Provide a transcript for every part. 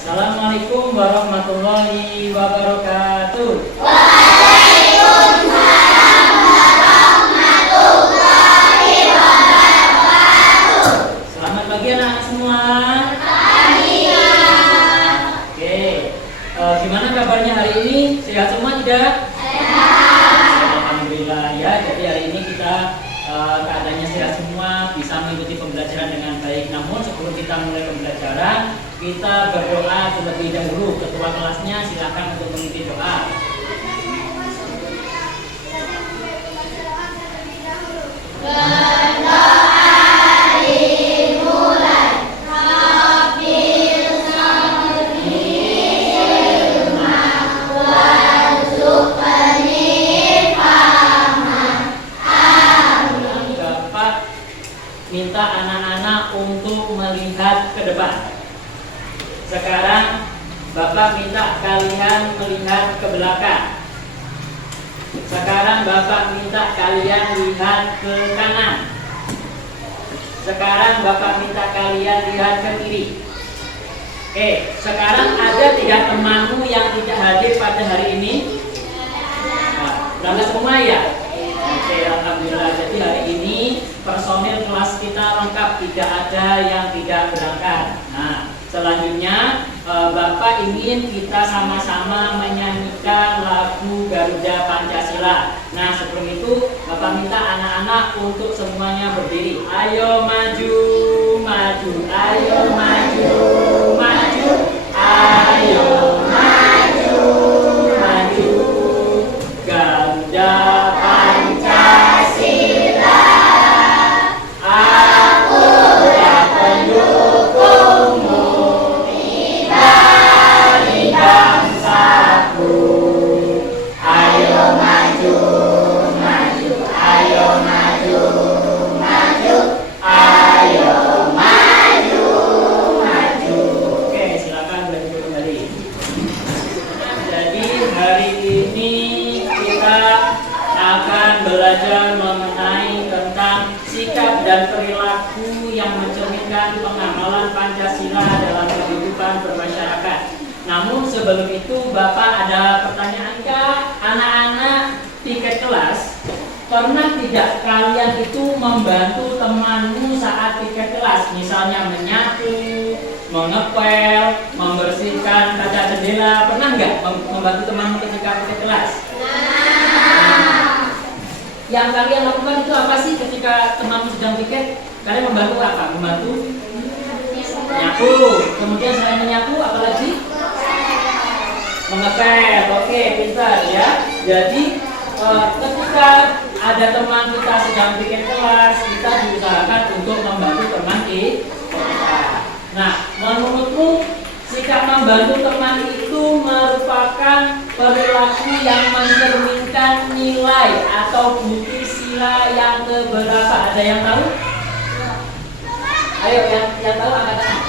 Assalamualaikum warahmatullahi wabarakatuh. Selamat pagi anak-anak semua. Oke, gimana kabarnya hari ini? Sehat semua tidak? Alhamdulillah ya. Jadi hari ini kita keadaannya sehat semua, bisa mengikuti pembelajaran dengan baik. Namun sebelum kita mulai pembelajaran, kita berdoa terlebih dahulu. Ketua kelasnya silakan untuk mengikuti doa. Minta anak-anak untuk melihat ke depan. Sekarang Bapak minta kalian melihat ke belakang. Sekarang Bapak minta kalian lihat ke kanan. Sekarang Bapak minta kalian lihat ke kiri. Oke, sekarang ada 3 temanmu yang tidak hadir pada hari ini. Berangkat semua ya? Oke, alhamdulillah. Jadi hari ini personil kelas kita lengkap, tidak ada yang tidak berangkat. Nah, selanjutnya Bapak ingin kita sama-sama menyanyikan lagu Garuda Pancasila. Nah, sebelum itu Bapak minta anak-anak untuk semuanya berdiri. Ayo maju, maju, ayo maju, maju, ayo maju, maju. Garuda Pancasila, akulah pendukungmu, dari bangsaku. Ayo maju, maju, ayo maju, maju, ayo maju, maju. Oke, silakan berdiri kembali. Jadi hari ini kita akan belajar mengenai tentang sikap dan perilaku yang mencerminkan pengamalan Pancasila dalam kehidupan bermasyarakat. Namun sebelum itu Bapak ada pertanyaan kah? Anak-anak piket kelas, pernah tidak kalian itu membantu temanmu saat piket kelas? Misalnya menyapu, mengepel, membersihkan kaca jendela. Pernah nggak membantu temanmu ketika piket kelas? Yang kalian lakukan itu apa sih ketika temanmu sedang piket? Kalian membantu apa? Membantu menyapu. Kemudian selain menyapu, apa lagi? Mengepel. Oke, pintar ya. Jadi ketika ada teman kita sedang piket kelas, kita diusahakan untuk membantu teman kita. Nah, menurutmu sikap membantu teman itu merupakan perilaku yang mencerminkan nilai atau bukti sila yang keberapa? Ada yang tahu? Ayo, yang tahu angkat tangan.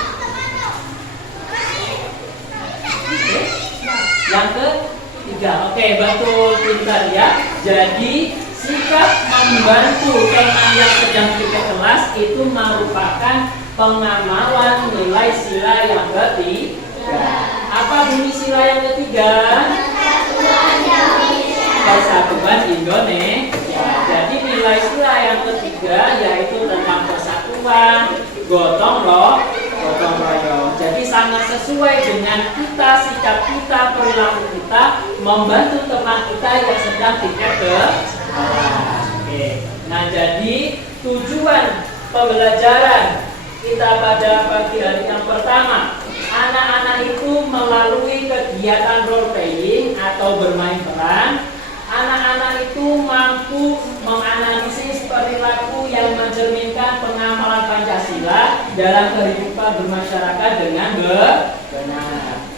Yang ketiga, oke, betul, pintar ya. Jadi sikap membantu teman yang sedang piket kelas itu merupakan pengamalan nilai sila yang ketiga. Apa bunyi sila yang ketiga? Persatuan Indonesia. Jadi nilai sila yang ketiga yaitu tentang persatuan, gotong royong. Jadi sangat sesuai dengan kita, sikap kita, perilaku kita membantu teman kita yang sedang piket kelas. Oke. Nah, jadi tujuan pembelajaran kita pada pagi hari yang pertama, anak-anak itu melalui kegiatan role playing atau bermain peran, anak-anak itu mampu menganalisis perilaku yang mencerminkan pengamalan Pancasila dalam kehidupan bermasyarakat dengan benar.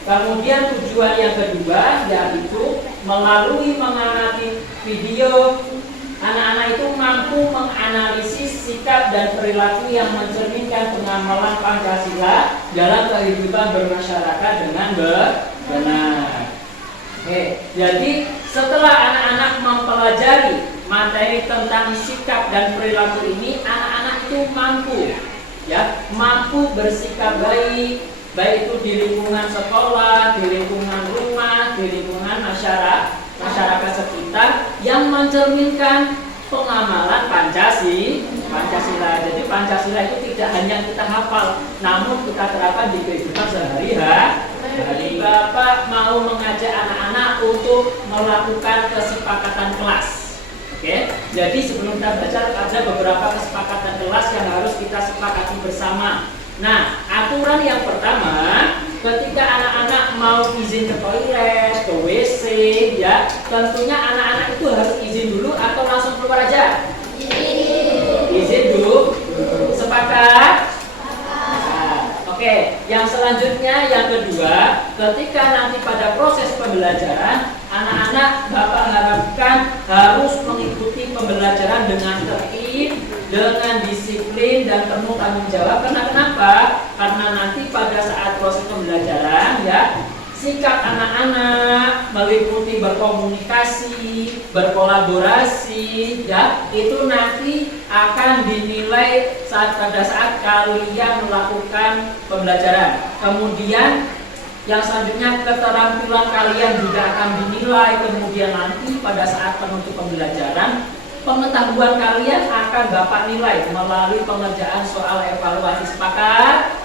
Kemudian tujuan yang kedua yaitu melalui mengamati video, anak-anak itu mampu menganalisis sikap dan perilaku yang mencerminkan pengamalan Pancasila dalam kehidupan bermasyarakat dengan benar. Oke, jadi setelah anak-anak mempelajari materi tentang sikap dan perilaku ini, anak-anak itu mampu bersikap baik, baik itu di lingkungan sekolah, di lingkungan rumah, di lingkungan masyarakat sekitar yang mencerminkan pengamalan Pancasila. Jadi Pancasila itu tidak hanya kita hafal, namun kita terapkan di kehidupan sehari-hari. Bapak mau mengajak anak-anak untuk melakukan kesepakatan kelas. Oke, jadi sebelum kita belajar ada beberapa kesepakatan kelas yang harus kita sepakati bersama. Nah, aturan yang pertama, ketika anak-anak mau izin ke toilet, ke WC, ya, tentunya anak-anak itu harus izin dulu atau langsung keluar aja? Izin dulu. Sepakat? Oke, yang selanjutnya, yang kedua, ketika nanti pada proses pembelajaran, anak-anak Bapak harapkan harus mengikuti pembelajaran dengan tertib, dengan disiplin dan penuh tanggung jawab. Karena kenapa? Karena nanti pada saat proses pembelajaran, ya, sikap anak-anak meliputi berkomunikasi, berkolaborasi, ya, itu nanti akan dinilai pada saat kalian melakukan pembelajaran. Kemudian yang selanjutnya keterampilan kalian juga akan dinilai. Kemudian nanti pada saat penutup pembelajaran, pengetahuan kalian akan Bapak nilai melalui pengerjaan soal evaluasi. Sepakat?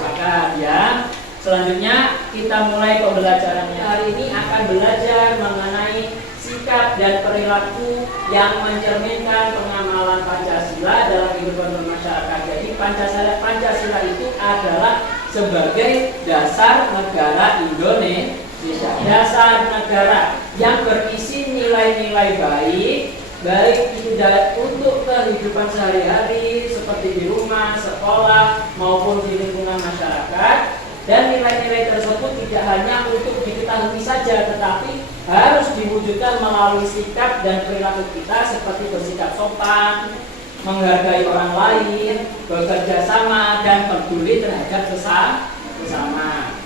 Sepakat, ya. Selanjutnya kita mulai pembelajarannya. Hari ini akan belajar mengenai sikap dan perilaku yang mencerminkan pengamalan Pancasila dalam kehidupan bermasyarakat. Jadi Pancasila itu adalah sebagai dasar negara Indonesia. Dasar negara yang berisi nilai-nilai baik itu untuk kehidupan sehari-hari seperti di rumah, sekolah maupun di lingkungan masyarakat. Dan nilai-nilai tersebut tidak hanya untuk diketahui saja, tetapi harus diwujudkan melalui sikap dan perilaku kita seperti bersikap sopan, menghargai orang lain, bekerja sama, dan peduli terhadap sesama.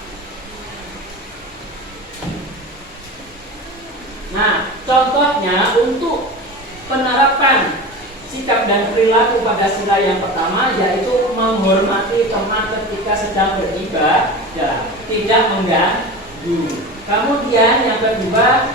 Nah, contohnya untuk penerapan sikap dan perilaku pada sila yang pertama yaitu menghormati teman ketika sedang beribadah, tidak mengganggu. Kemudian yang kedua,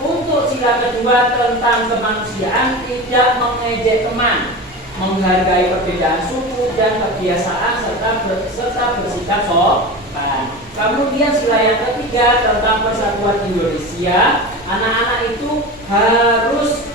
untuk sila kedua tentang kemanusiaan, tidak mengejek teman, menghargai perbedaan suku dan kebiasaan serta bersikap sopan. Kemudian sila yang ketiga tentang persatuan Indonesia, anak-anak itu harus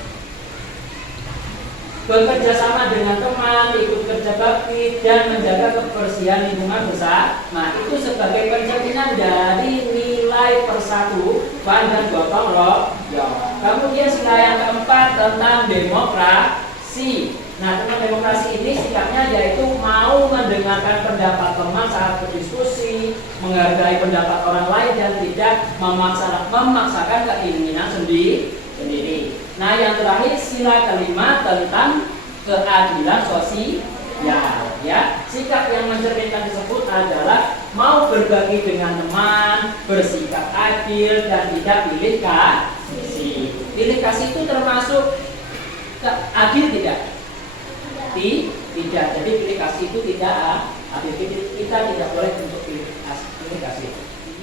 bekerja sama dengan teman, ikut kerja bakti, dan menjaga kebersihan lingkungan bersama. Itu sebagai pencerminan dari nilai persatuan dan gotong royong. Kemudian sila yang keempat tentang demokrasi. Nah, tentang demokrasi ini sikapnya yaitu mau mendengarkan pendapat teman saat berdiskusi, menghargai pendapat orang lain, dan tidak memaksakan keinginan sendiri. Nah, yang terakhir sila kelima tentang keadilan sosial, ya. Sikap yang mencerminkan tersebut adalah mau berbagi dengan teman, bersikap adil, dan tidak pilih kasih. Pilih kasih itu termasuk adil tidak? Tidak. Jadi pilih kasih itu tidak adil. Kita tidak boleh untuk pilih kasih.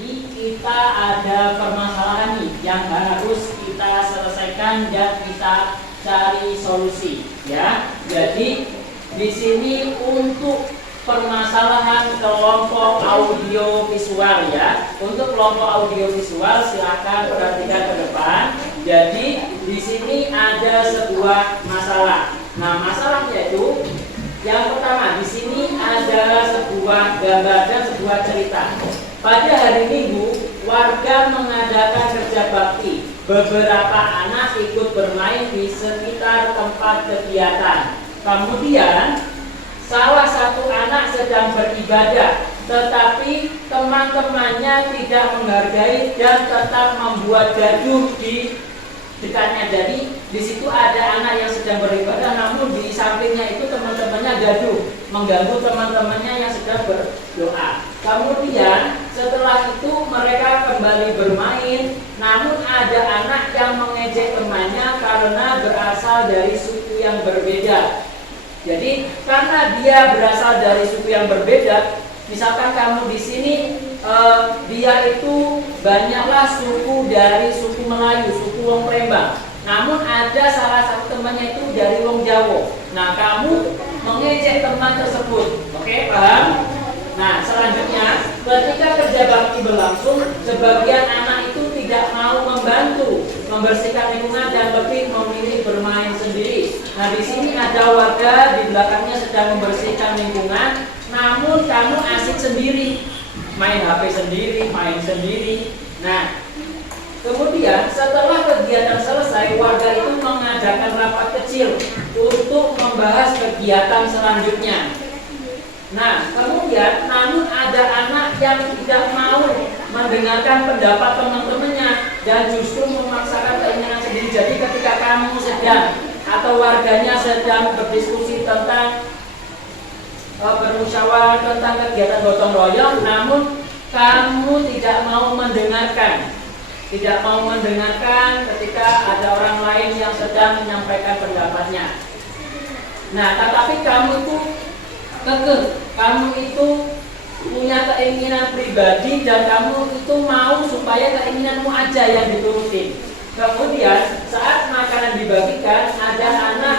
Ini kita ada permasalahan nih yang harus kita selesaikan dan kita cari solusi, ya. Jadi di sini untuk permasalahan kelompok audio visual, ya. Untuk kelompok audio visual silakan perhatikan ke depan. Jadi di sini ada sebuah masalah. Nah, masalahnya itu yang pertama di sini ada sebuah gambar dan sebuah cerita. Pada hari Minggu, warga mengadakan kerja bakti. Beberapa anak ikut bermain di sekitar tempat kegiatan. Kemudian, salah satu anak sedang beribadah, tetapi teman-temannya tidak menghargai dan tetap membuat gaduh di dekatnya. Jadi di situ ada anak yang sedang beribadah, namun di sampingnya itu teman-temannya gaduh, mengganggu teman-temannya yang sedang berdoa. Kemudian setelah itu mereka kembali bermain, namun ada anak yang mengejek temannya karena berasal dari suku yang berbeda. Jadi karena dia berasal dari suku yang berbeda, Misalkan kamu di sini dia itu banyaklah suku dari suku Melayu, suku Wong Palembang. Namun ada salah satu temannya itu dari Wong Jawa. Nah, kamu mengejek teman tersebut. Oke, paham? Nah, selanjutnya ketika kerja bakti berlangsung, sebagian anak itu tidak mau membantu membersihkan lingkungan dan lebih memilih bermain sendiri. Nah, di sini ada warga di belakangnya sedang membersihkan lingkungan, namun kamu asik sendiri, main HP sendiri, main sendiri. Nah, kemudian setelah kegiatan selesai, warga itu mengadakan rapat kecil untuk membahas kegiatan selanjutnya. Nah, kemudian namun ada anak yang tidak mau mendengarkan pendapat teman-temannya dan justru memaksakan keinginan sendiri. Jadi ketika kamu sedang atau warganya sedang berdiskusi tentang bermusyawarah tentang kegiatan gotong royong, namun kamu tidak mau mendengarkan. Tidak mau mendengarkan ketika ada orang lain yang sedang menyampaikan pendapatnya. Nah, tetapi kamu itu kekeh, kamu itu punya keinginan pribadi dan kamu itu mau supaya keinginanmu aja yang diturutin. Kemudian saat makanan dibagikan, ada anak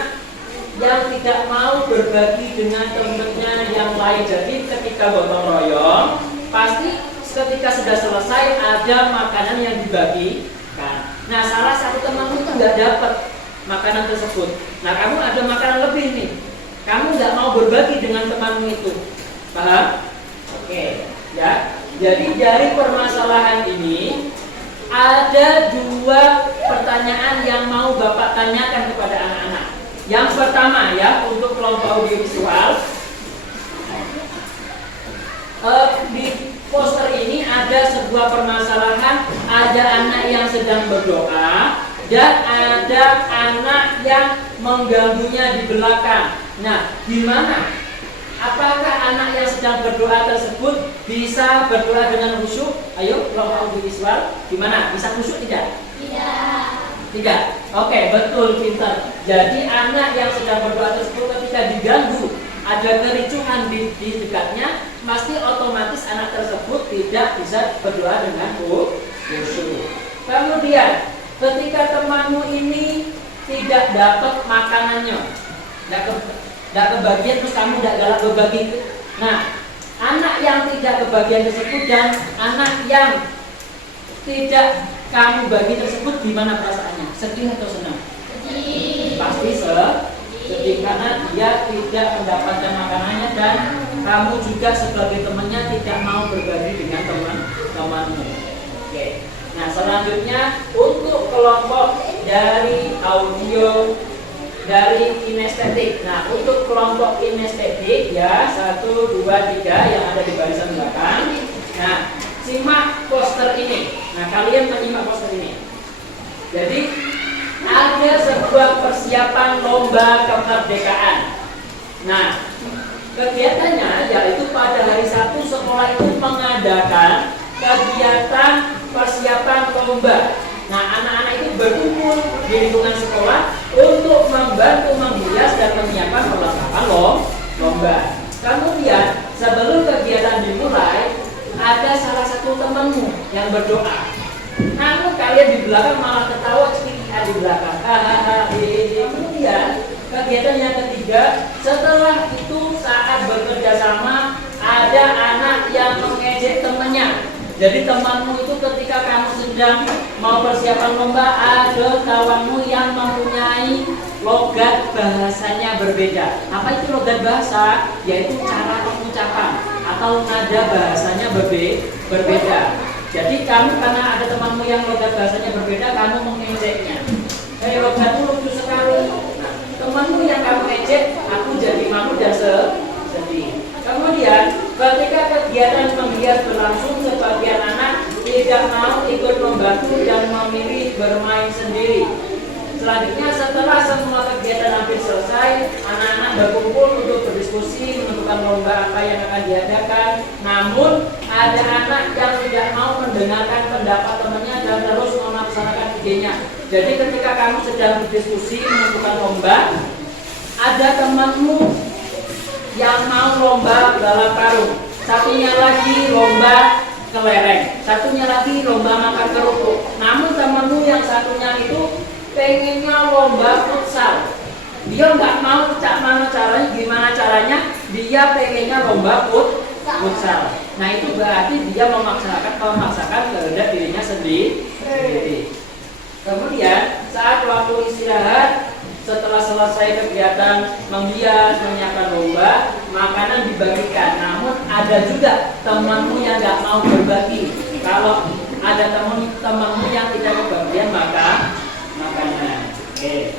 yang tidak mau berbagi dengan temannya yang lain. Jadi ketika gotong royong, pasti ketika sudah selesai ada makanan yang dibagikan. Nah, salah satu temanmu itu nggak dapat makanan tersebut. Nah, kamu ada makanan lebih nih. Kamu nggak mau berbagi dengan temanmu itu, paham? Oke, ya. Jadi dari permasalahan ini ada dua pertanyaan yang mau Bapak tanyakan kepada anak-anak. Yang pertama ya, untuk kelompok audiovisual, di poster ini ada sebuah permasalahan, ada anak yang sedang berdoa dan ada anak yang mengganggunya di belakang. Nah, gimana? Apakah anak yang sedang berdoa tersebut bisa berdoa dengan khusyuk? Ayo, kelompok audiovisual, gimana? Bisa khusyuk tidak? Tidak. Tidak. Oke, betul, pintar. Jadi anak yang sedang berdoa tersebut ketika diganggu, ada kericuhan di dekatnya, pasti otomatis anak tersebut tidak bisa berdoa dengan khusyuk. Kemudian, ketika temanmu ini tidak dapat makanannya, tidak kebagian, terus kamu tidak galak berbagi. Nah, anak yang tidak kebagian tersebut dan anak yang tidak kamu bagi tersebut, gimana perasaannya? Sedih atau senang? Sedih. Pasti sedih karena dia tidak mendapatkan makanannya dan kamu juga sebagai temannya tidak mau berbagi dengan teman-temanmu. Oke. Nah, selanjutnya untuk kelompok dari audio dari kinestetik. Nah, untuk kelompok kinestetik ya 1, 2, 3 yang ada di barisan belakang. Nah, simak poster ini. Nah, kalian menyimak poster ini. Jadi ada sebuah persiapan lomba kemerdekaan. Nah, kegiatannya yaitu pada hari Sabtu sekolah itu mengadakan kegiatan persiapan lomba. Nah, anak-anak itu berkumpul di lingkungan sekolah untuk membantu menghias dan menyiapkan perlengkapan lomba. Kemudian, sebelum kegiatan dimulai, ada salah satu temanmu yang berdoa. Namun kalian di belakang malah ketawa cekikikan di belakang. Kemudian, kegiatan yang ketiga, setelah itu saat bekerja sama, ada anak yang mengejek temannya. Jadi temanmu itu ketika kamu sedang mau persiapan lomba, ada kawanmu yang mempunyai logat bahasanya berbeda. Apa itu logat bahasa? Yaitu cara pengucapan atau nada bahasanya berbeda. Jadi kamu karena ada temanmu yang logat bahasanya berbeda, kamu mengejeknya. Logatmu lucu sekali. Nah, temanmu yang kamu ejek, aku jadi malu dan sedih. Kemudian ketika kegiatan menghias berlangsung, sebagian anak tidak mau ikut membantu dan memilih bermain sendiri. Selanjutnya setelah semua kegiatan hampir selesai, anak-anak berkumpul untuk berdiskusi menentukan lomba apa yang akan diadakan. Namun ada anak yang tidak mau mendengarkan pendapat temannya dan terus melaksanakan idenya. Jadi ketika kamu sedang berdiskusi menentukan lomba, ada temanmu yang mau lomba dalam karung. satunya lagi lomba kelereng, satunya lagi lomba makan kerupuk. Namun temanmu yang satunya itu pengennya lomba futsal. Dia nggak mau gimana caranya dia pengennya lomba futsal. Nah itu berarti dia memaksakan kehendak dirinya sendiri. Kemudian saat waktu istirahat, setelah selesai kegiatan menghias, menyiapkan lomba, makanan dibagikan. Namun ada juga temanmu yang nggak mau berbagi. Kalau ada temanmu yang tidak kebagian makanan. Oke.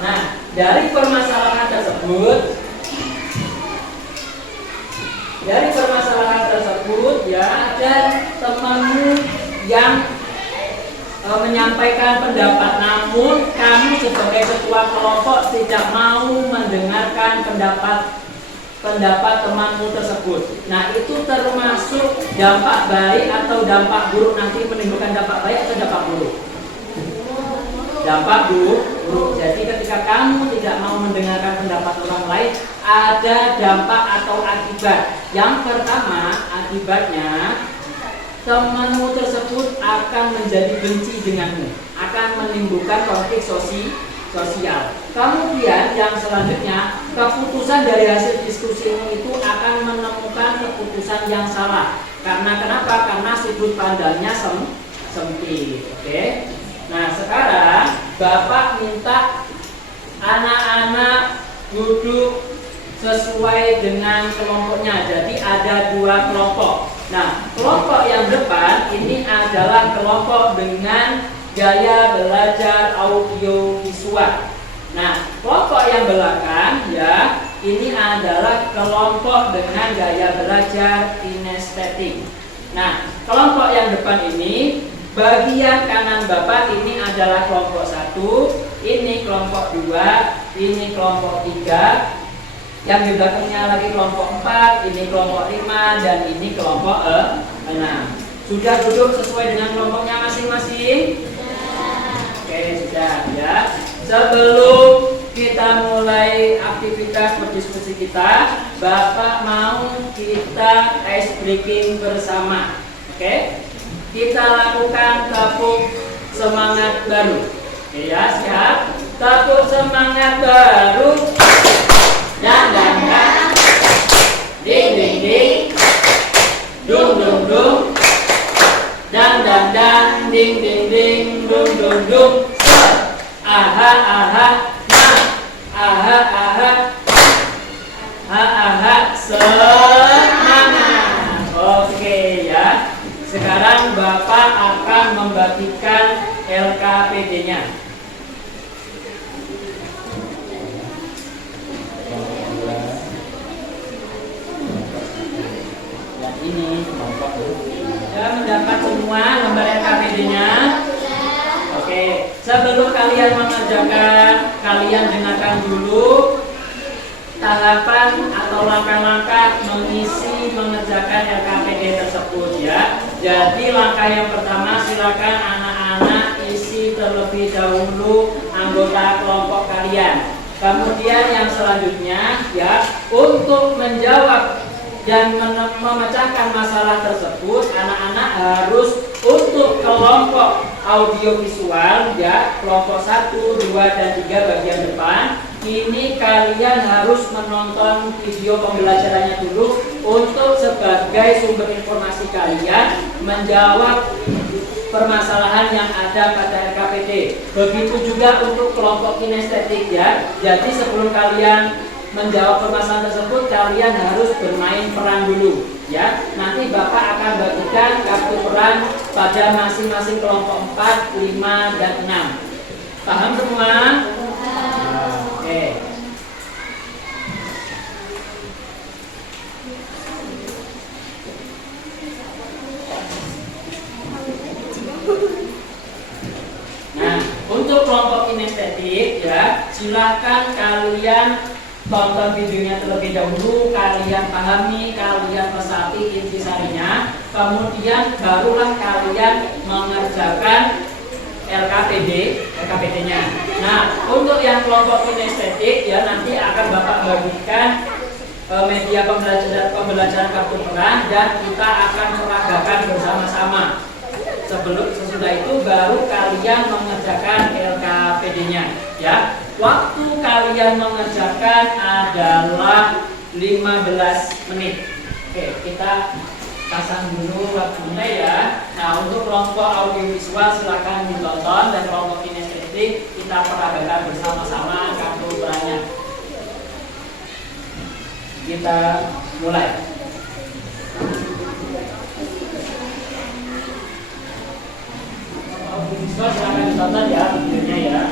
Nah, dari permasalahan tersebut ya ada temanmu yang menyampaikan pendapat, namun kamu sebagai ketua kelompok tidak mau mendengarkan pendapat temanmu tersebut. Nah itu termasuk dampak baik atau dampak buruk, nanti menimbulkan dampak baik atau dampak buruk? Dampak buruk. Jadi ketika kamu tidak mau mendengarkan pendapat orang lain, ada dampak atau akibat. Yang pertama, akibatnya temanmu tersebut akan menjadi benci denganmu, akan menimbulkan konflik sosial. Kemudian yang selanjutnya, keputusan dari hasil diskusimu itu akan menemukan keputusan yang salah. Karena kenapa? Karena sudut pandangnya sempit. Oke. Nah sekarang Bapak minta anak-anak duduk sesuai dengan kelompoknya. Jadi ada 2 kelompok. Nah, kelompok yang depan ini adalah kelompok dengan gaya belajar audio visual. Nah, kelompok yang belakang ya, ini adalah kelompok dengan gaya belajar kinestetik. Nah, kelompok yang depan ini, bagian kanan Bapak ini adalah kelompok 1, ini kelompok 2, ini kelompok 3. Yang di belakangnya lagi kelompok 4, ini kelompok 5, dan ini kelompok 6. Sudah duduk sesuai dengan kelompoknya masing-masing? Oke, sudah ya. Sebelum kita mulai aktivitas berdiskusi kita, Bapak mau kita ice breaking bersama. Oke? Kita lakukan tepuk semangat baru. Oke ya, siap? Tepuk semangat baru. Dan ding ding ding, dung dung dung, dan ding ding ding, dung dung dung. Aha aha, nah, aha aha, aha semangat. Oke ya. Sekarang Bapak akan membagikan LKPD-nya. Ini kelompok sudah mendapat semua lembar LKPD-nya. Oke, sebelum kalian mengerjakan, kalian dengarkan dulu tahapan atau langkah-langkah mengerjakan LKPD tersebut ya. Jadi langkah yang pertama, silakan anak-anak isi terlebih dahulu anggota kelompok kalian. Kemudian yang selanjutnya ya, untuk menjawab dan memecahkan masalah tersebut, anak-anak harus untuk kelompok audiovisual ya, kelompok 1, 2, dan 3 bagian depan, ini kalian harus menonton video pembelajarannya dulu untuk sebagai sumber informasi kalian menjawab permasalahan yang ada pada LKPD. Begitu juga untuk kelompok kinestetik ya. Jadi sebelum kalian menjawab permasalahan tersebut, kalian harus bermain peran dulu ya. Nanti Bapak akan bagikan kartu peran pada masing-masing kelompok 4, 5, dan 6. Paham semua? Oke. Nah, untuk kelompok kinestetik ya, silakan kalian tonton videonya terlebih dahulu, kalian pahami, kalian resapi intisarinya, kemudian barulah kalian mengerjakan LKPD-nya. Nah, untuk yang kelompok kinestetik ya, nanti akan Bapak bagikan media pembelajaran kartu peran dan kita akan peragakan bersama-sama. Sesudah itu baru kalian mengerjakan LKPD-nya ya. Waktu kalian mengerjakan adalah 15 menit. Oke, kita pasang dulu waktunya ya. Nah, untuk kelompok audiovisual silakan ditonton dan kelompok kinestetik kita peragakan bersama-sama kartu perannya. Kita mulai. Audiovisual silakan ditonton ya videonya ya.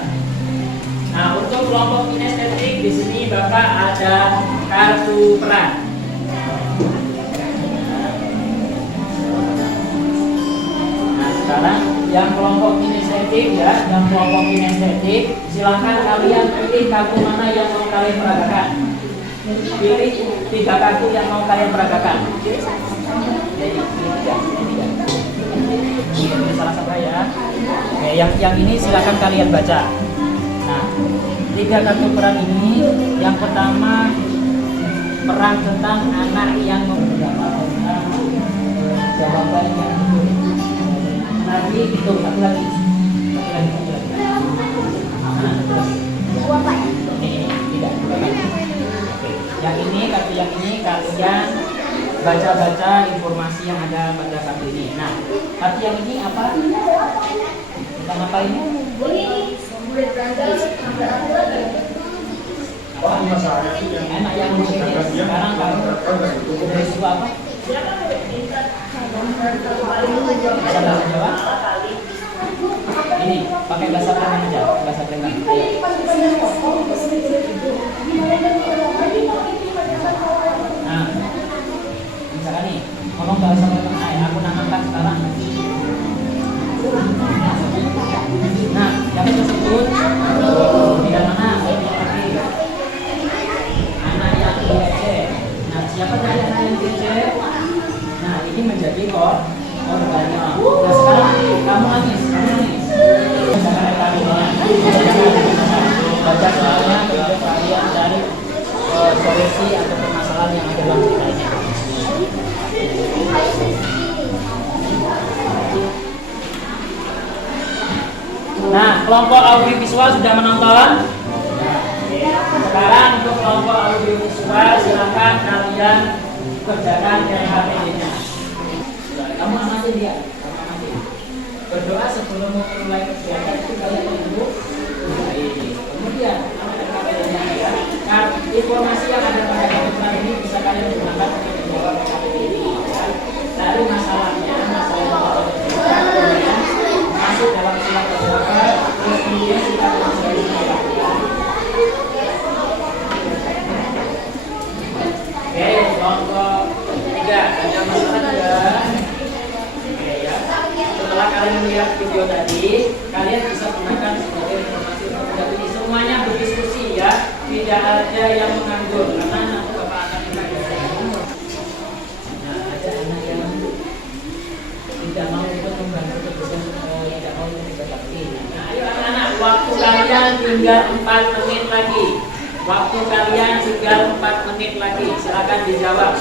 Nah, untuk kelompok kinestetik di sini Bapak ada kartu peran. Nah, sekarang yang kelompok kinestetik ya, yang kelompok kinestetik silahkan kalian pilih kartu mana yang mau kalian peragakan. Pilih 3 kartu yang mau kalian peragakan. Ini salah satu ya. Oke, yang ini silahkan kalian baca. Nah, 3 kartu peran ini, yang pertama peran tentang anak yang mendapat jawaban yang betul. Nanti itu satu lagi. Ini tidak. Yang ini kartu yang ini kalian baca-baca informasi yang ada pada kartu ini. Nah, kartu yang ini apa? Tentang apa ini? Anak yang mungkin sekarang kamu dari suku apa? Bahasa Jawa? Ini pakai bahasa Palembang aja, bahasa Palembang. Nah, misalkan nih, ngomong bahasa Palembang, aku namakan sekarang. Nah, yang tersebut tidak mana anak yang diejek. Nah, siapa tadi anak yang diejek? Nah, ini menjadi korbannya. Nah, sekarang kamu nangis. Jangan tadinya. Baca soalnya, kemudian kalian cari solusi atau permasalahan yang ada dalam ceritanya. Nah, kelompok audiovisual sudah menonton. Sekarang untuk kelompok audiovisual silakan kalian kerjakan LKPD-nya. Kamu amati dia, berdoa sebelum mulai kegiatan itu kalian dulu. Kemudian LKPD-nya ya. Nah, informasi yang ada pada kartu ini bisa kalian gunakan untuk menjawab LKPD ini. Lalu masalahnya, masuk dalam silat berapa, terus kemudian kita pelajari dilakukan. Oke, kelompok 3 ada masalah ya. Oke ya. Setelah kalian melihat video tadi, kalian bisa gunakan sebagai informasi untuk ini. Semuanya berdiskusi ya, tidak ada yang menganggur karena nanti Bapak akan mengajarkan. Nah, ada anak yang tidak mau ikut membantu tugas, tidak mau ikut bakti. Nah, ayo anak-anak, waktu kalian tinggal 4 menit lagi. Waktu kalian tinggal 4 menit lagi. Silakan dijawab.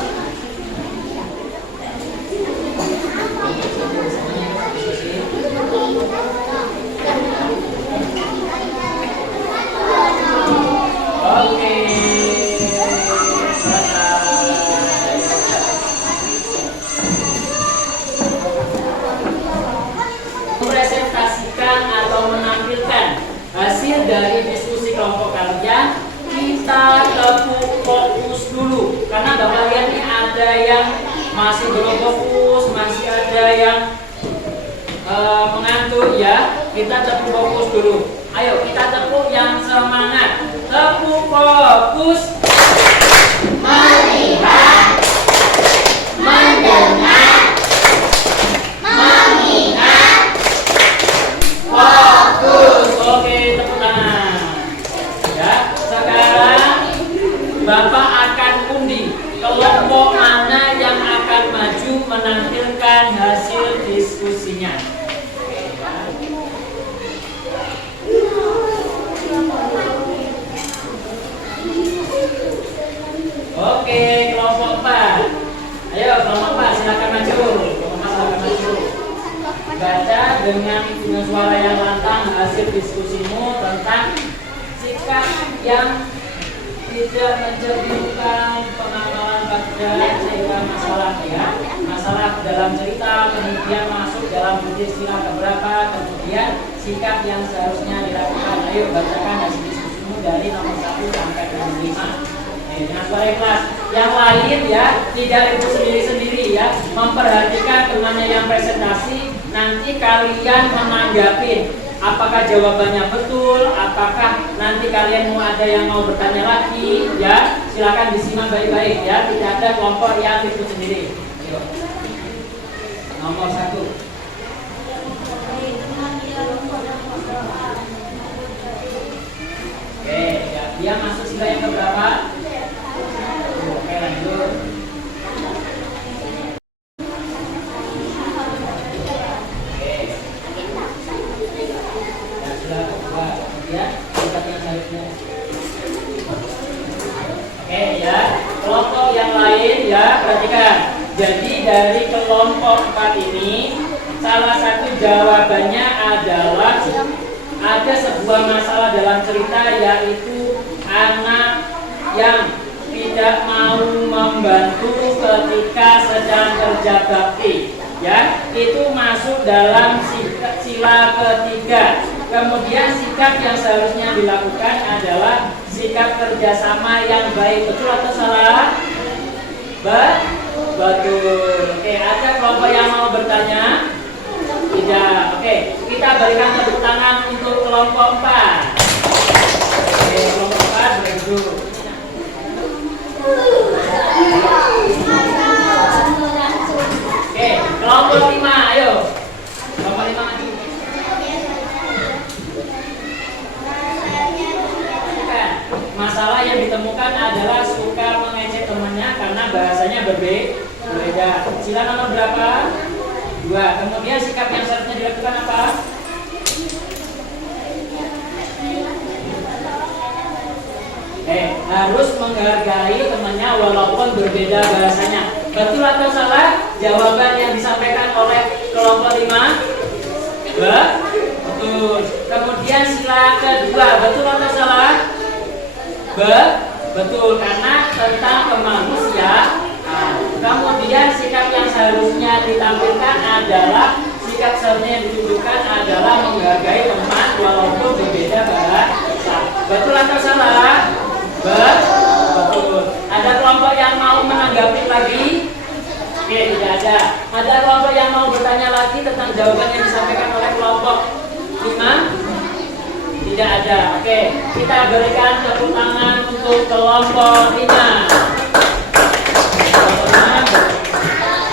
Oke. Presentasikan atau menampilkan hasil dari diskusi kelompok kalian, kita tepuk fokus dulu karena Bapak lihat nih ada yang masih belum fokus, masih ada yang mengantuk ya. Kita tepuk fokus dulu. Ayo kita tepuk yang semangat. Tepuk fokus. Melihat, mendengar, mengingat, fokus. Oke, tepuk tangan. Ya, sekarang Bapak akan undi kelompok mana yang akan maju menampilkan hasil diskusinya. Oke, baca dengan suara yang lantang hasil diskusimu tentang sikap yang tidak mencerminkan pengamalan pada cerita masalah ya. Masalah dalam cerita, kemudian masuk dalam istilah keberapa, kemudian sikap yang seharusnya dilakukan. Ayo bacakan hasil diskusimu dari nomor 1 sampai nomor 5. Dengan suara ikhlas. Yang lain ya, tidak itu sendiri-sendiri ya, memperhatikan temannya yang presentasi. Nanti kalian menanggapin apakah jawabannya betul, apakah nanti kalian mau ada yang mau bertanya lagi ya. Silakan disimak baik-baik ya, tidak ada kelompok yang itu sendiri. Ayo. Nomor 1. Oke, ya, dia masuk sila yang keberapa? Oke, lanjut. Oke ya, kelompok yang lain ya, perhatikan. Jadi dari kelompok 4 ini, salah satu jawabannya adalah ada sebuah masalah dalam cerita, yaitu anak yang tidak mau membantu ketika sedang kerja bakti. Ya, itu masuk dalam sila ketiga. Kemudian sikap yang seharusnya dilakukan adalah sikap kerjasama yang baik. Betul atau salah? Betul. Oke, ada kelompok yang mau bertanya? Tidak. Oke, kita berikan tepuk tangan untuk kelompok 4. Oke, kelompok 4 berduduk. Oke, kelompok 5, ayo. Kelompok 5 maju. Masalah yang ditemukan adalah suka mengejek temannya karena bahasanya berbeda. Sila nomor berapa? 2. Kemudian sikap yang seharusnya dilakukan apa? Harus menghargai temannya walaupun berbeda bahasanya. Betul atau salah? Jawaban yang disampaikan oleh kelompok 5? Betul. Kemudian sila kedua, betul atau salah? Betul, karena tentang kemanusiaan. Kemudian sikap yang seharusnya ditampilkan adalah sikap seharusnya yang ditunjukkan adalah menghargai teman walaupun berbeda bahasa. Betul atau salah? Betul. Ada kelompok yang mau menanggapi lagi? Oke, tidak ada. Ada kelompok yang mau bertanya lagi tentang jawaban yang disampaikan oleh kelompok 5? Tidak ada. Oke, kita berikan tepuk tangan untuk kelompok 5.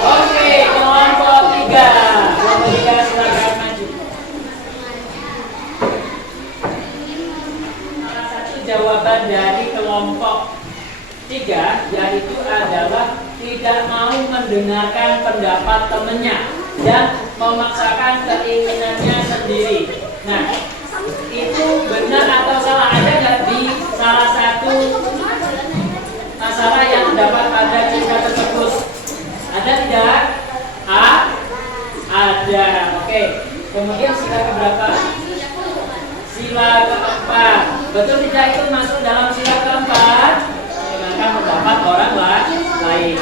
Oke, kelompok 3. Kelompok 3 silakan maju. Salah satu jawaban dari kelompok 3 yaitu adalah tidak mau mendengarkan pendapat temannya dan memaksakan keinginannya sendiri. Nah, itu benar atau salah? Ada nggak di salah satu masalah yang terdapat pada cerita tersebut? Ada tidak? Ada. Oke. Kemudian sila keberapa? Sila keempat. Betul tidak itu masuk dalam sila keempat? Dengarkan pendapat orang lain.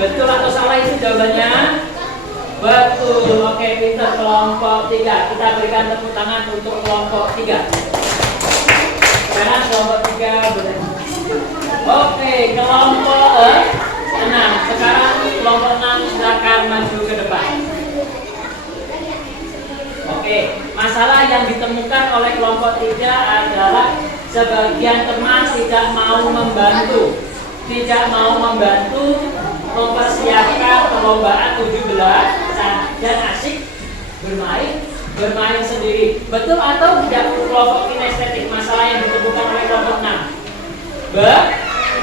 Betul atau salah itu jawabannya? Betul. Oke, pintar kelompok 3. Kita berikan tepuk tangan untuk kelompok 3. Sekarang kelompok 3 berhenti. Oke, kelompok 6. Sekarang kelompok 6 silakan maju ke depan. Oke, masalah yang ditemukan oleh kelompok 3 adalah sebagian teman tidak mau membantu. Tidak mau membantu mempersiapkan perlombaan 17 dan asik bermain sendiri. Betul atau tidak kelompok kinestetik masalah yang ditemukan oleh kelompok 6?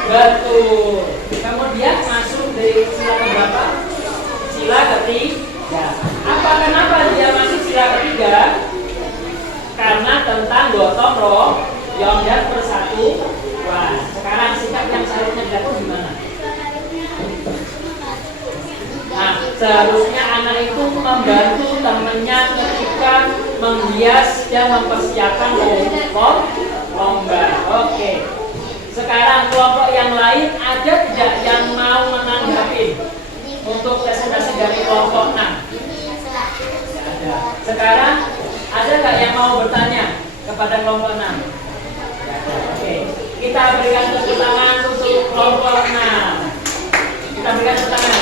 Betul. Kemudian masuk dari sila keberapa? Sila ketiga. Kenapa dia masuk sila ketiga? Karena tentang gotong royong dan persatuan. Sekarang sikap yang seharusnya dilakukan gimana? Nah, seharusnya anak itu membantu temannya ketika menghias dan mempersiapkan lomba. Oke. Sekarang kelompok yang lain ada tidak yang mau menanggapi untuk presentasi dari kelompok 6? Ada. Sekarang ada nggak yang mau bertanya kepada kelompok 6? Oke. Kita berikan tepuk tangan untuk kelompok 6. Kita berikan tepuk tangan.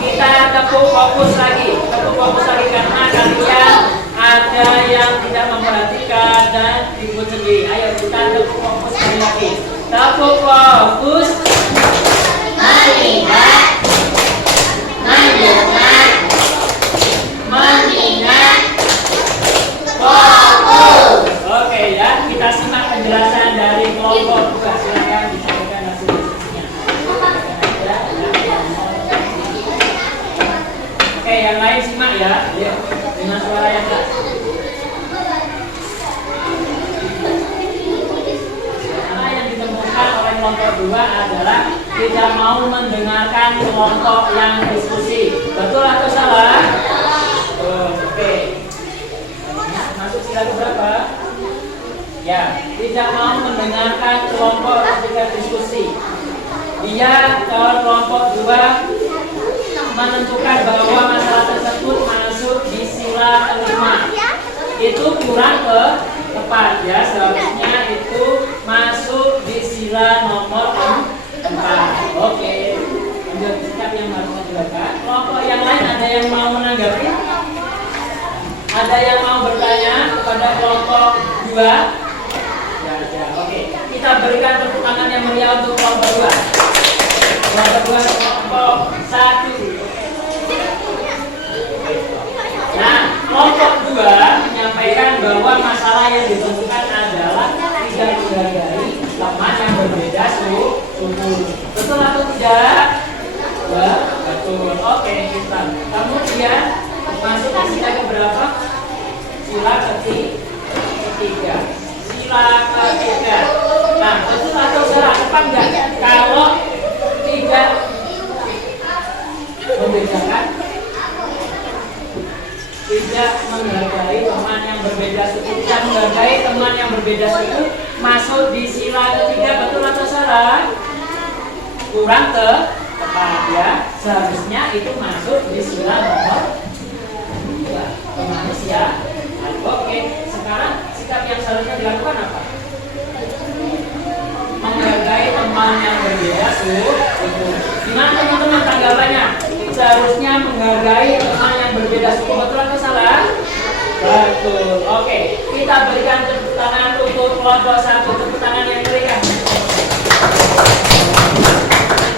Kita tepuk fokus lagi karena kalian ada yang tidak memperhatikan dan ribut sendiri. Ayo kita tepuk fokus lagi. Tepuk fokus. Melihat, mendengar, mengingat, fokus. Oke ya, kita simak penjelasan dari kelompok 2. Silakan disampaikan hasil diskusinya. Oke, yang lain simak ya. Yuk, dengan suara yang keras. Karena yang ditemukan oleh kelompok 2 adalah tidak mau mendengarkan kelompok yang diskusi. Betul atau salah? Oke. Masuk sila berapa? Ya, tidak mau mendengarkan kelompok ketika diskusi. Dia kelompok 2 menentukan bahwa masalah tersebut masuk di sila kelima. Itu kurang tepat ya, seharusnya itu masuk di sila nomor 4. Oke. Lanjut, sikap yang harus dilakukan. Kelompok yang lain ada yang mau menanggapi? Ada yang mau bertanya kepada kelompok 2? Ya, oke. Kita berikan tepuk tangan yang meriah untuk kelompok 2. Kelompok 2, kelompok 1. Nah, kelompok 2 menyampaikan bahwa masalah yang ditemukan adalah tidak menghargai teman yang berbeda suku. Betul atau tidak? Betul. Oke, kita. Kemudian masuk ke sila keberapa? Sila ketiga. Sila ketiga. Nah, betul atau salah? Tepat nggak? Kalau tidak membedakan, tidak menghargai teman yang berbeda suku, tidak menghargai teman yang berbeda suku, masuk di sila ketiga. Betul atau salah? Kurang tepat ya. Seharusnya itu masuk di sila nomor 2. Manusia. Oke, sekarang sikap yang seharusnya dilakukan apa? Menghargai teman yang berbeda suku. Gimana teman-teman tanggapannya? Seharusnya menghargai teman yang berbeda suku. Betul atau salah? Betul. Oke, kita berikan tepuk tangan untuk kelompok 1. Tepuk tangan yang berikan.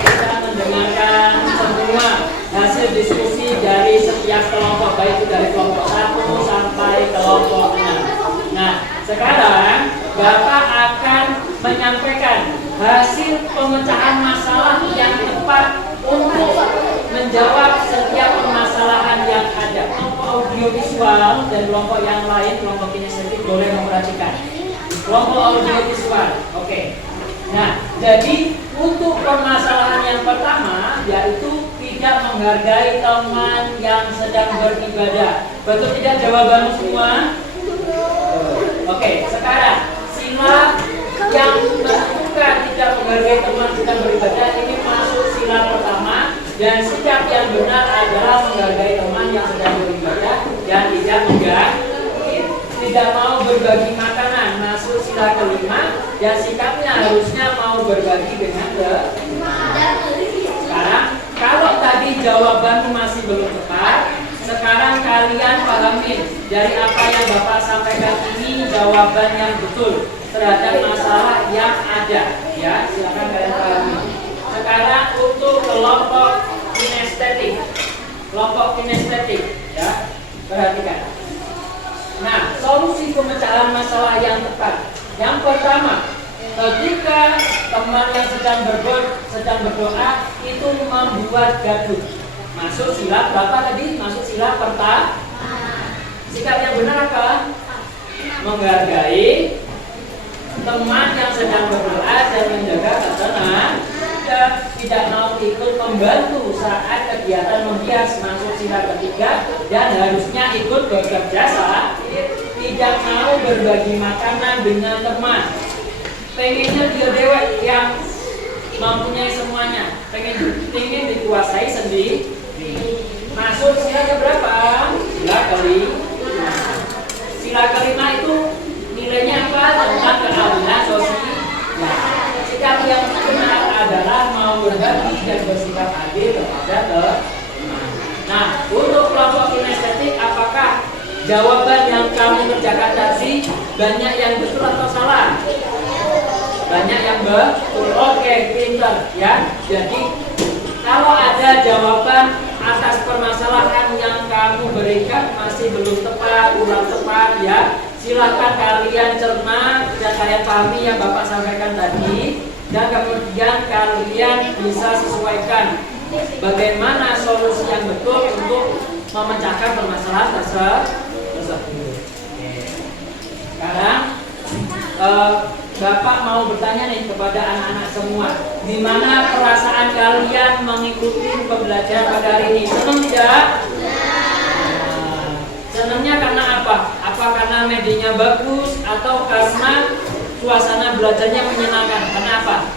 Kita mendengarkan semua hasil diskusi dari setiap kelompok, baik itu dari kelompok 1 sampai kelompok 6. Nah, sekarang Bapak akan menyampaikan hasil pemecahan masalah yang tepat untuk menjawab setiap permasalahan yang ada. Kelompok audiovisual dan kelompok yang lain, kelompok kinestetik boleh memperhatikan. Kelompok audiovisual, oke. Nah, jadi untuk permasalahan yang pertama yaitu tidak menghargai teman yang sedang beribadah. Betul tidak jawabanmu semua? Oke, sekarang sila yang menentukan tidak menghargai teman sedang beribadah ini masuk sila pertama, dan sikap yang benar adalah menghargai teman yang sedang beribadah dan tidak mau berbagi makanan, masuk sila kelima, dan sikapnya harusnya mau berbagi dengan Sekarang kalau tadi jawabanmu masih belum tepat, sekarang kalian pahamin dari apa yang Bapak sampaikan ini jawaban yang betul terhadap masalah yang ada ya, silakan kalian pahami. Sekarang untuk kelompok kinestetik ya, perhatikan. Nah, solusi pemecahan masalah yang tepat. Yang pertama, ketika teman yang sedang berdoa itu membuat gaduh, masuk sila berapa tadi? Masuk sila pertama. Sikap yang benar apa? Menghargai teman yang sedang berdoa dan menjaga ketenangan tidak mau ikut membantu saat kegiatan menghias masuk sila ketiga dan harusnya ikut berjasa, tidak mau berbagi makanan dengan teman, pengennya dia dewek yang mempunyai semuanya, pengen dikuasai sendiri. Masuk sila ke berapa? Sila kelima. Sila kelima itu nilainya apa? Tentang keadilan sosial. Sikap yang benar adalah mau berbagi dan bersikap adil kepada teman. Nah, untuk kelompok kinestetik, apakah jawaban yang kami kerjakan tadi banyak yang betul atau salah? Banyak yang betul. Oke, pinter ya. Jadi kalau ada jawaban atas permasalahan yang kamu berikan masih belum tepat, kurang tepat ya, silakan kalian cerna dan kalian pahami yang Bapak sampaikan tadi, dan kemudian kalian bisa sesuaikan bagaimana solusi yang betul untuk memecahkan permasalahan tersebut. Sekarang Bapak mau bertanya nih kepada anak-anak semua, di mana perasaan kalian mengikuti pembelajaran pada hari ini? Senang tidak? Senangnya karena apa? Apa karena medianya bagus atau karena suasana belajarnya menyenangkan? Kenapa?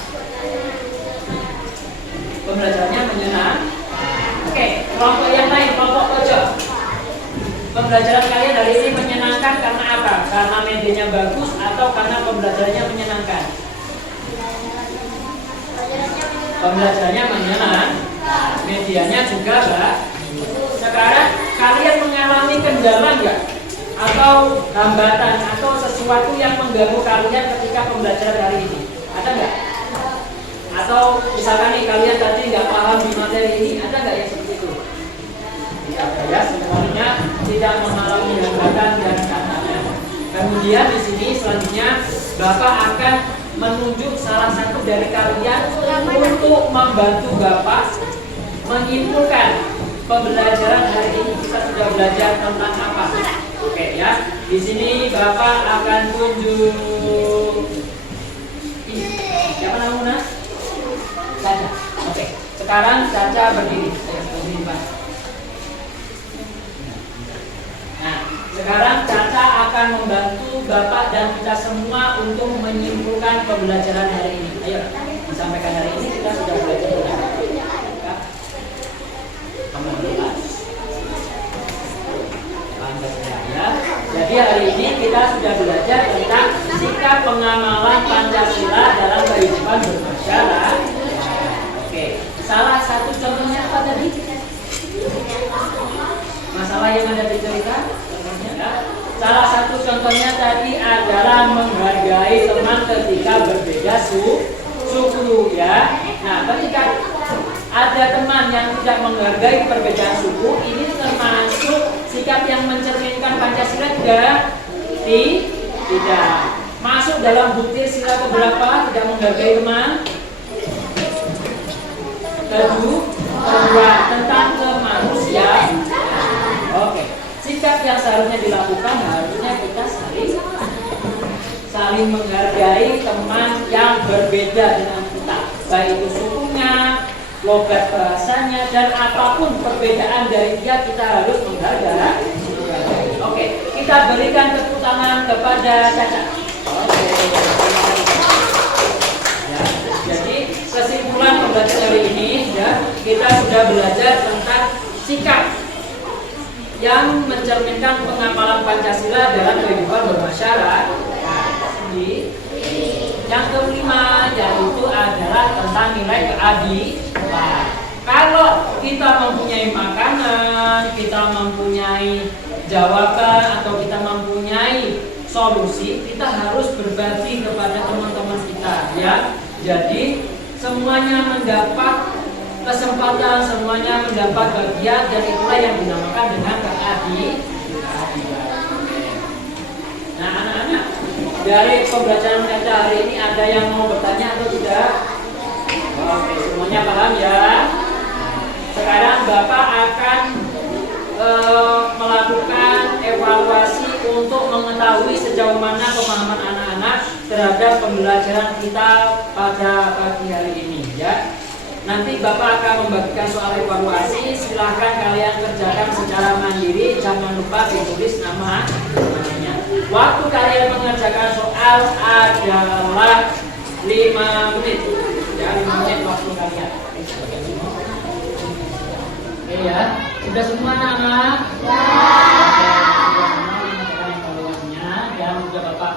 Pembelajarannya menyenangkan. Oke, kelompok yang lain, kelompok pojok. Pembelajaran kalian hari ini menyenangkan karena apa? Karena medianya bagus atau karena pembelajarannya menyenangkan? Pembelajarannya menyenangkan, medianya juga bagus. Sekarang kalian mengalami kendala nggak? Atau hambatan atau sesuatu yang mengganggu kalian ketika pembelajaran hari ini? Ada nggak? Atau misalkan nih kalian tadi nggak paham di materi ini, ada nggak yang seperti itu? Ya, semuanya tidak mengalami hambatan dan tantangan. Kemudian di sini selanjutnya Bapak akan menunjuk salah satu dari kalian untuk membantu Bapak menyimpulkan pembelajaran hari ini. Kita sudah belajar tentang apa? Oke ya. Di sini Bapak akan tunjuk. Siapa namanya? Caca. Oke. Sekarang Caca berdiri. Berdiri Pak. Nah, sekarang Caca akan membantu Bapak dan kita semua untuk menyimpulkan pembelajaran hari ini. Ayo, disampaikan hari ini kita sudah belajar berapa? Ya. Jadi hari ini kita sudah belajar tentang sikap pengamalan Pancasila dalam kehidupan bermasyarakat. Oke, salah satu contohnya apa tadi? Masalah yang ada di cerita, salah satu contohnya tadi adalah menghargai teman ketika berbeda suku ya. Nah, ketika ada teman yang tidak menghargai perbedaan suku, ini termasuk sikap yang mencerminkan Pancasila tidak masuk dalam bukti sila keberapa tidak menghargai teman? Kedua, tentang kemanusiaan. Oke, sikap yang seharusnya dilakukan harusnya kita saling menghargai teman yang berbeda dengan kita, baik itu sukunya, logat bahasanya, dan apapun perbedaan dari dia kita harus menghargai. Oke, kita berikan tepuk tangan kepada Caca. Oke. Ya, jadi kesimpulan pembelajaran hari ini ya, kita sudah belajar tentang sikap yang mencerminkan pengamalan Pancasila dalam kehidupan bermasyarakat. Yang kelima yaitu adalah tentang nilai keadilan. Kalau kita mempunyai makanan, kita mempunyai jawaban atau kita mempunyai solusi, kita harus berbagi kepada teman-teman kita ya. Jadi semuanya mendapat kesempatan, semuanya mendapat bagian, dan itulah yang dinamakan dengan keadilan. Nah, anak-anak, dari pembelajaran kita hari ini ada yang mau bertanya atau tidak? Oke, semuanya paham ya? Sekarang Bapak akan melakukan evaluasi untuk mengetahui sejauh mana pemahaman anak-anak terhadap pembelajaran kita pada pagi hari ini ya. Nanti Bapak akan membagikan soal evaluasi, silahkan kalian kerjakan secara mandiri, jangan lupa ditulis namanya. Waktu kalian mengerjakan soal adalah 5 menit ya, 5 menit waktu kalian. Oke ya, sudah semua anak-anak? Dan juga Bapak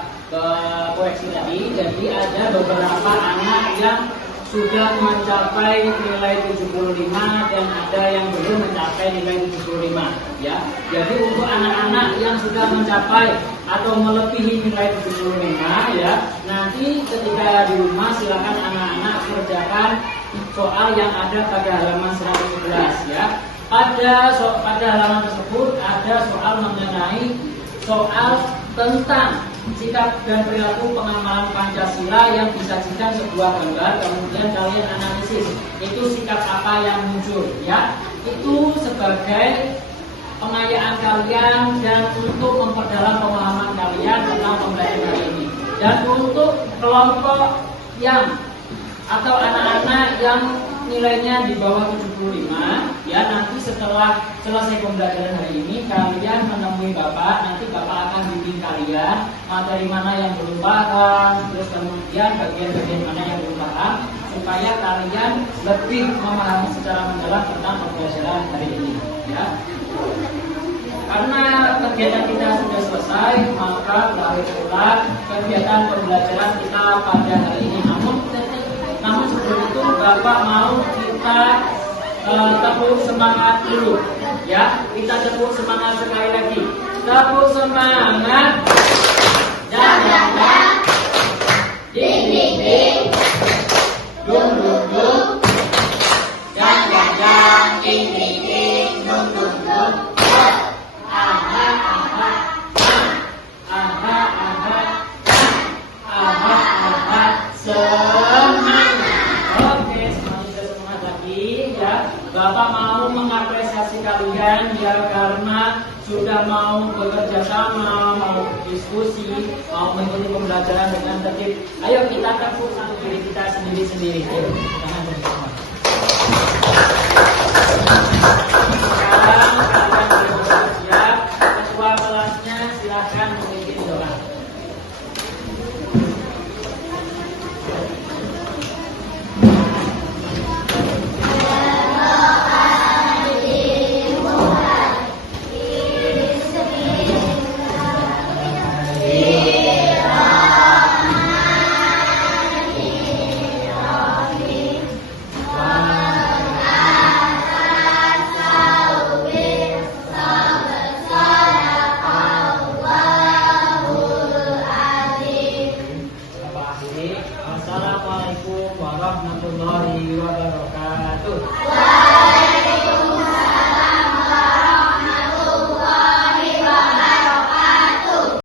koreksi tadi, jadi ada beberapa anak yang sudah mencapai nilai 75 dan ada yang belum mencapai nilai 75 ya. Jadi untuk anak-anak yang sudah mencapai atau melebihi nilai 75 ya, nanti ketika di rumah silakan anak-anak kerjakan soal yang ada pada halaman 111 ya. Pada halaman tersebut ada soal mengenai soal tentang sikap dan perilaku pengamalan Pancasila yang disajikan sebuah gambar, kemudian kalian analisis itu sikap apa yang muncul ya. Itu sebagai pengayaan kalian dan untuk memperdalam pemahaman kalian tentang pembelajaran hari ini. Dan untuk kelompok yang atau anak-anak yang nilainya di bawah 75 ya, nanti setelah selesai pembelajaran hari ini kalian menemui Bapak, nanti Bapak akan bimbing kalian materi mana yang belum paham, terus kemudian bagian-bagian mana yang belum paham, supaya kalian lebih memahami secara mendalam tentang pembelajaran hari ini ya. Karena kegiatan kita sudah selesai, maka berakhir pula kegiatan pembelajaran kita pada hari ini. Namun sebelum itu Bapak mau kita tepuk semangat dulu ya. Kita tepuk semangat sekali lagi. Tepuk semangat. Dan ding ding ding. Dung dung dung. Dan ding ding ding. Dung dung dung. Aha aha. Aha aha. Aha aha. Semangat. Oke, semuanya semangat lagi ya. Bapak mau mengapresiasi kalian ya, karena sudah mau bekerja sama, mau diskusi, mau mengikuti pembelajaran dengan tertib. Ayo kita tepuk satu diri kita sendiri-sendiri. Ayo, jangan bersama. Sekarang kalian sudah siap. Ketua kelasnya silahkan memimpin doa. Assalamualaikum warahmatullahi wabarakatuh.